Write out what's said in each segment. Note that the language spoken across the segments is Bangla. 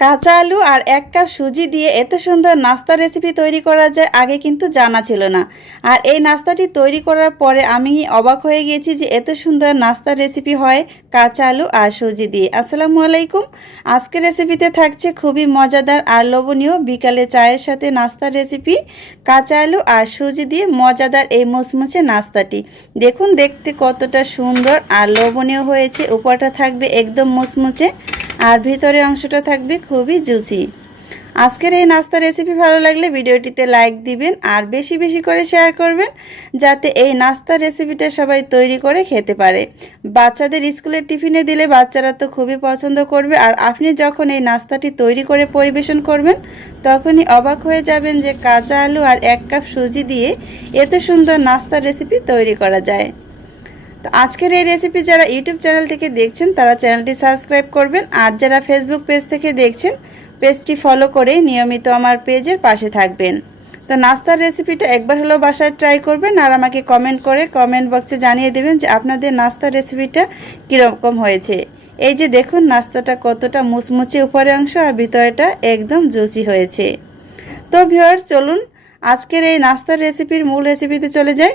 কাঁচা আলু আর এক কাপ সুজি দিয়ে এত সুন্দর নাস্তা রেসিপি তৈরি করা যায় আগে কিন্তু জানা ছিল না। আর এই নাস্তাটি তৈরি করার পরে আমি অবাক হয়ে গেছি যে এত সুন্দর নাস্তার রেসিপি হয় কাঁচা আলু আর সুজি দিয়ে। আসসালামু আলাইকুম। আজকের রেসিপিতে থাকছে খুবই মজাদার আর লোভনীয় বিকালে চায়ের সাথে নাস্তার রেসিপি কাঁচা আলু আর সুজি দিয়ে মজাদার এই মুচমুচে নাস্তাটি। দেখুন, দেখতে কতটা সুন্দর আর লোভনীয় হয়েছে। উপরটা থাকবে একদম মুচমুচে আর ভিতরে অংশটা থাকবে খুবই জুসি। আজকের এই নাস্তা রেসিপি ভালো লাগলে ভিডিওটিতে লাইক দিবেন আর বেশি বেশি করে শেয়ার করবেন যাতে এই নাস্তা রেসিপিটা সবাই তৈরি করে খেতে পারে। বাচ্চাদের স্কুলের টিফিনে দিলে বাচ্চারা তো খুবই পছন্দ করবে আর আপনি যখন এই নাস্তাটি তৈরি করে পরিবেশন করবেন, তখনই অবাক হয়ে যাবেন যে কাঁচা আলু আর এক কাপ সুজি দিয়ে এত সুন্দর নাস্তার রেসিপি তৈরি করা যায়। তো আজকের এই রেসিপি যারা ইউটিউব চ্যানেল থেকে দেখছেন, তারা চ্যানেলটি সাবস্ক্রাইব করবেন। আর যারা ফেসবুক পেজ থেকে দেখছেন পেজটি ফলো করে নিয়মিত আমার পেজের পাশে থাকবেন। তো নাস্তার রেসিপিটা একবার হলেও বাসায় ট্রাই করবেন আর আমাকে কমেন্ট করে কমেন্ট বক্সে জানিয়ে দেবেন যে আপনাদের নাস্তার রেসিপিটা কীরকম হয়েছে। এই যে দেখুন, নাস্তাটা কতটা মুচমুচে উপরে অংশ আর ভিতরেটা একদম জুসি হয়েছে। তো ভিউয়ার্স চলুন আজকের এই নাস্তার রেসিপির মূল রেসিপিতে চলে যাই।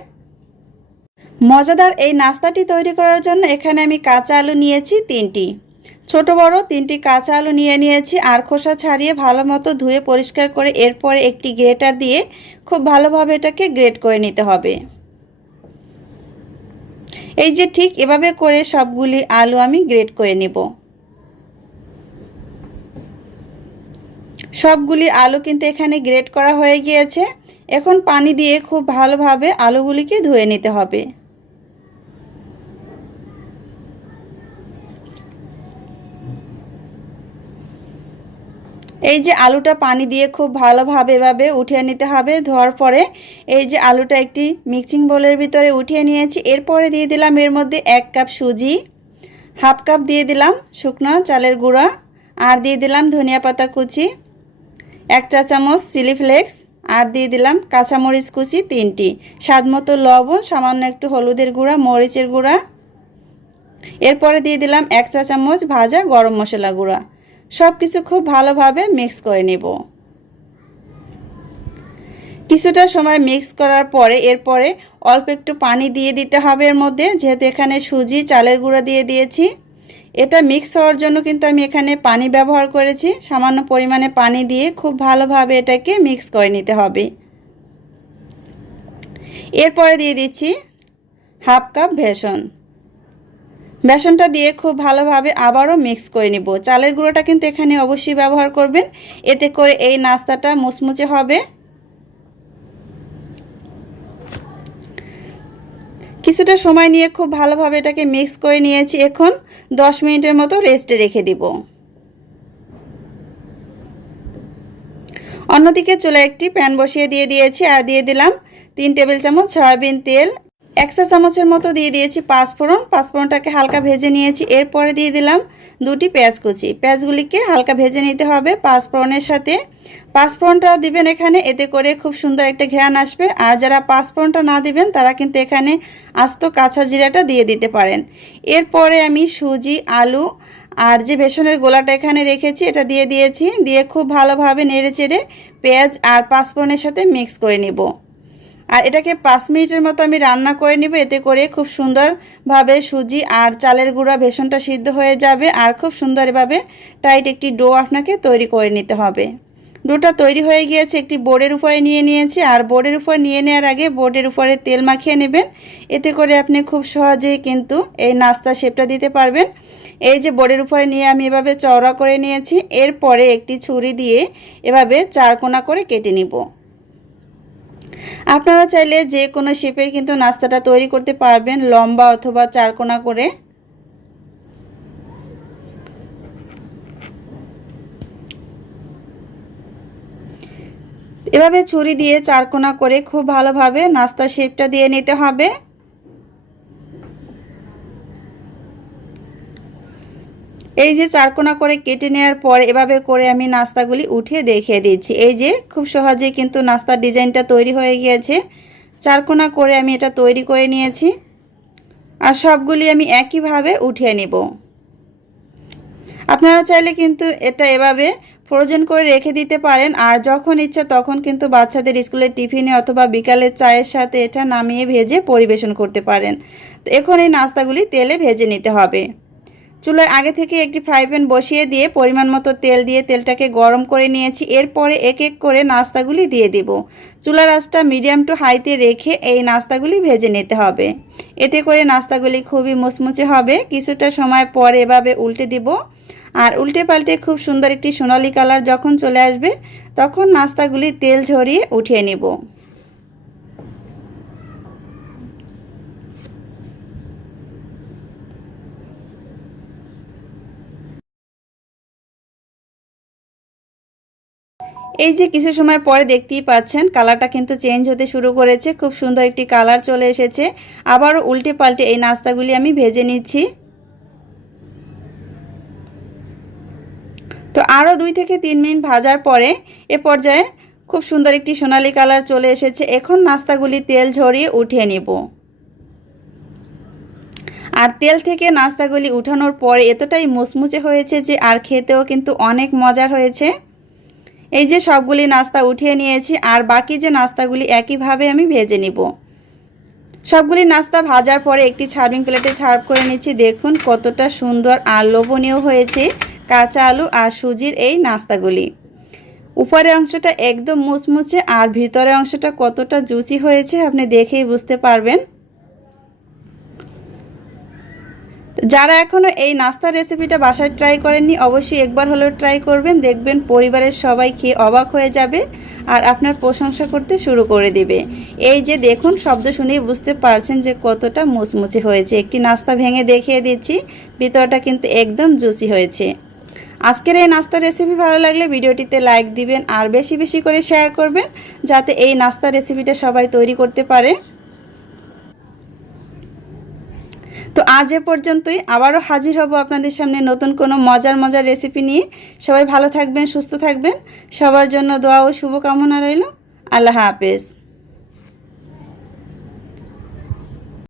মজাদার এই নাস্তাটি তৈরি করার জন্য এখানে আমি কাঁচা আলু নিয়েছি তিনটি। ছোট বড় তিনটি কাঁচা আলু নিয়ে নিয়েছি, আর খোসা ছাড়িয়ে ভালো মতো ধুয়ে পরিষ্কার করে এরপরে একটি গ্রেটার দিয়ে খুব ভালোভাবে এটাকে গ্রেট করে নিতে হবে। এই যে ঠিক এভাবে করে সবগুলি আলু আমি গ্রেট করে নিব। সবগুলি আলু কিন্তু এখানে গ্রেট করা হয়ে গিয়েছে। এখন পানি দিয়ে খুব ভালোভাবে আলুগুলিকে ধুয়ে নিতে হবে। এই যে আলুটা পানি দিয়ে খুব ভালোভাবে এভাবে উঠিয়ে নিতে হবে। ধোয়ার পরে এই যে আলুটা একটি মিক্সিং বোলের ভিতরে উঠিয়ে নিয়েছি। এরপরে দিয়ে দিলাম এর মধ্যে এক কাপ সুজি, হাফ কাপ দিয়ে দিলাম শুকনো চালের গুঁড়া আর দিয়ে দিলাম ধনিয়া পাতা কুচি, এক চা চামচ চিলি ফ্লেক্স আর দিয়ে দিলাম কাঁচামরিচ কুচি তিনটি। স্বাদ মতো লবণ, সামান্য একটু হলুদের গুঁড়া, মরিচের গুঁড়া। এরপরে দিয়ে দিলাম এক চা চামচ ভাজা গরম মশলা গুঁড়া। সব কিছু খুব ভালোভাবে মিক্স করে নেব। কিছুটা সময় মিক্স করার পরে এরপরে অল্প একটু পানি দিয়ে দিতে হবে এর মধ্যে, যেহেতু এখানে সুজি, চালের গুঁড়া দিয়ে দিয়েছি। এটা মিক্স হওয়ার জন্য কিন্তু আমি এখানে পানি ব্যবহার করেছি। সামান্য পরিমাণে পানি দিয়ে খুব ভালোভাবে এটাকে মিক্স করে নিতে হবে। এরপরে দিয়ে দিচ্ছি হাফ কাপ ভেসন বেসনটা দিয়ে খুব ভালোভাবে আবারও মিক্স করে নিব। চালের গুঁড়োটা কিন্তু এখানে অবশ্যই ব্যবহার করবেন। এতে করে এই নাস্তাটা মুচমুচে হবে। কিছুটা সময় নিয়ে খুব ভালোভাবে এটাকে মিক্স করে নিয়েছি। এখন 10 মিনিটের মতো রেস্টে রেখে দিব। অন্যদিকে চুলা একটি প্যান বসিয়ে দিয়ে দিয়েছি আর দিয়ে দিলাম তিন টেবিল চামচ সয়াবিন তেল একশো চামচের মতো দিয়ে দিয়েছি পাঁচফোড়ন। পাঁচফোড়নটাকে হালকা ভেজে নিয়েছি। এরপরে দিয়ে দিলাম দুটি পেঁয়াজ কুচি। পেঁয়াজগুলিকে হালকা ভেজে নিতে হবে পাঁচফোড়নের সাথে। পাঁচফোড়নটা দিবেন এখানে, এতে করে খুব সুন্দর একটা ঘ্রাণ আসবে। আর যারা পাঁচফোড়নটা না দিবেন, তারা কিন্তু এখানে আস্ত কাঁচা জিরাটা দিয়ে দিতে পারেন। এরপরে আমি সুজি, আলু আর যে বেসনের গোলাটা এখানে রেখেছি, এটা দিয়ে দিয়েছি। দিয়ে খুব ভালোভাবে নেড়ে চেড়ে পেঁয়াজ আর পাঁচফোড়নের সাথে মিক্স করে নিব। আর এটাকে পাঁচ মিনিটের মতো আমি রান্না করে নিব, এতে করে খুব সুন্দরভাবে সুজি আর চালের গুঁড়া বেসনটা সিদ্ধ হয়ে যাবে আর খুব সুন্দরভাবে টাইট একটি ডো আপনাকে তৈরি করে নিতে হবে। ডোটা তৈরি হয়ে গিয়েছে, একটি বোর্ডের উপরে নিয়ে নিয়েছি আর বোর্ডের উপর নিয়ে নেওয়ার আগে বোর্ডের উপরে তেল মাখিয়ে নেবেন। এতে করে আপনি খুব সহজেই কিন্তু এই নাস্তা শেপটা দিতে পারবেন। এই যে বোর্ডের উপরে নিয়ে আমি এভাবে চওড়া করে নিয়েছি, এরপরে একটি ছুরি দিয়ে এভাবে চার কোনা করে কেটে নিব। আপনারা চাইলে যে কোনো শেপের কিন্তু নাস্তাটা তৈরি করতে পারবেন লম্বা অথবা চারকোনা করে। এভাবে ছুরি দিয়ে চারকোনা করে খুব ভালোভাবে নাস্তা শেপটা দিয়ে নিতে হবে। এই যে চারকোনা করে কেটে নেওয়ার পর এভাবে করে আমি নাস্তাগুলি উঠিয়ে দেখিয়ে দিচ্ছি। এই যে খুব সহজে কিন্তু নাস্তার ডিজাইনটা তৈরি হয়ে গিয়েছে। চারকোনা করে আমি এটা তৈরি করে নিয়েছি। আর সবগুলি আমি একইভাবে উঠিয়ে নিব। আপনারা চাইলে কিন্তু এটা এভাবে ফ্রোজেন করে রেখে দিতে পারেন। আর যখন ইচ্ছা তখন কিন্তু বাচ্চাদের স্কুলের টিফিনে অথবা বিকালের চায়ের সাথে এটা নামিয়ে ভেজে পরিবেশন করতে পারেন। তো এখন এই নাস্তাগুলি তেলে ভেজে নিতে হবে। চুলার আগে থেকে একটি ফ্রাই প্যান বসিয়ে দিয়ে পরিমাণ মতো তেল দিয়ে তেলটাকে গরম করে নিয়েছি। এরপরে এক এক করে নাস্তাগুলি দিয়ে দিব। চুলার আঁচটা মিডিয়াম টু হাইতে রেখে এই নাস্তাগুলি ভেজে নিতে হবে। এতে করে নাস্তাগুলি খুবই মুচমুচে হবে। কিছুটা সময় পর এভাবে উল্টে দিব। আর উল্টে পাল্টে খুব সুন্দর একটি সোনালি কালার যখন চলে আসবে, তখন নাস্তাগুলি তেল ঝরিয়ে উঠিয়ে নিব। এই যে কিছু সময় পরে দেখতেই পাচ্ছেন, কালারটা কিন্তু চেঞ্জ হতে শুরু করেছে, খুব সুন্দর একটি কালার চলে এসেছে। আবারও উল্টে পাল্টে এই নাস্তাগুলি আমি ভেজে নিচ্ছি। তো আরও দুই থেকে তিন মিনিট ভাজার পরে এ পর্যায়ে খুব সুন্দর একটি সোনালি কালার চলে এসেছে। এখন নাস্তাগুলি তেল ঝরিয়ে উঠিয়ে নেব। আর তেল থেকে নাস্তাগুলি উঠানোর পরে এতটাই মুচমুচে হয়েছে যে আর খেতেও কিন্তু অনেক মজার হয়েছে। এই যে সবগুলি নাস্তা উঠিয়ে নিয়েছি, আর বাকি যে নাস্তাগুলি একইভাবে আমি ভেজে নিব। সবগুলি নাস্তা ভাজার পরে একটি সার্ভিং প্লেটে সার্ভ করে নিচ্ছি। দেখুন কতটা সুন্দর আর লোভনীয় হয়েছে কাঁচা আলু আর সুজির এই নাস্তাগুলি। উপরের অংশটা একদম মুচমুচে আর ভিতরের অংশটা কতটা জুসি হয়েছে আপনি দেখেই বুঝতে পারবেন। যারা এখনও এই নাস্তার রেসিপিটা বাসায় ট্রাই করেননি, অবশ্যই একবার হলেও ট্রাই করবেন। দেখবেন পরিবারের সবাই খেয়ে অবাক হয়ে যাবে আর আপনার প্রশংসা করতে শুরু করে দিবে। এই যে দেখুন, শব্দ শুনেই বুঝতে পারছেন যে কতটা মুচমুচে হয়েছে। একটি নাস্তা ভেঙে দেখিয়ে দিচ্ছি, ভিতরটা কিন্তু একদম জুসি হয়েছে। আজকের এই নাস্তার রেসিপি ভালো লাগলে ভিডিওটিতে লাইক দিবেন আর বেশি বেশি করে শেয়ার করবেন, যাতে এই নাস্তার রেসিপিটা সবাই তৈরি করতে পারে। তো আজ এ পর্যন্তই। আবারও হাজির হব আপনাদের সামনে নতুন কোনো মজার মজার রেসিপি নিয়ে। সবাই ভালো থাকবেন, সুস্থ থাকবেন। সবার জন্য দোয়া ও শুভকামনা রইল। আল্লাহ হাফেজ।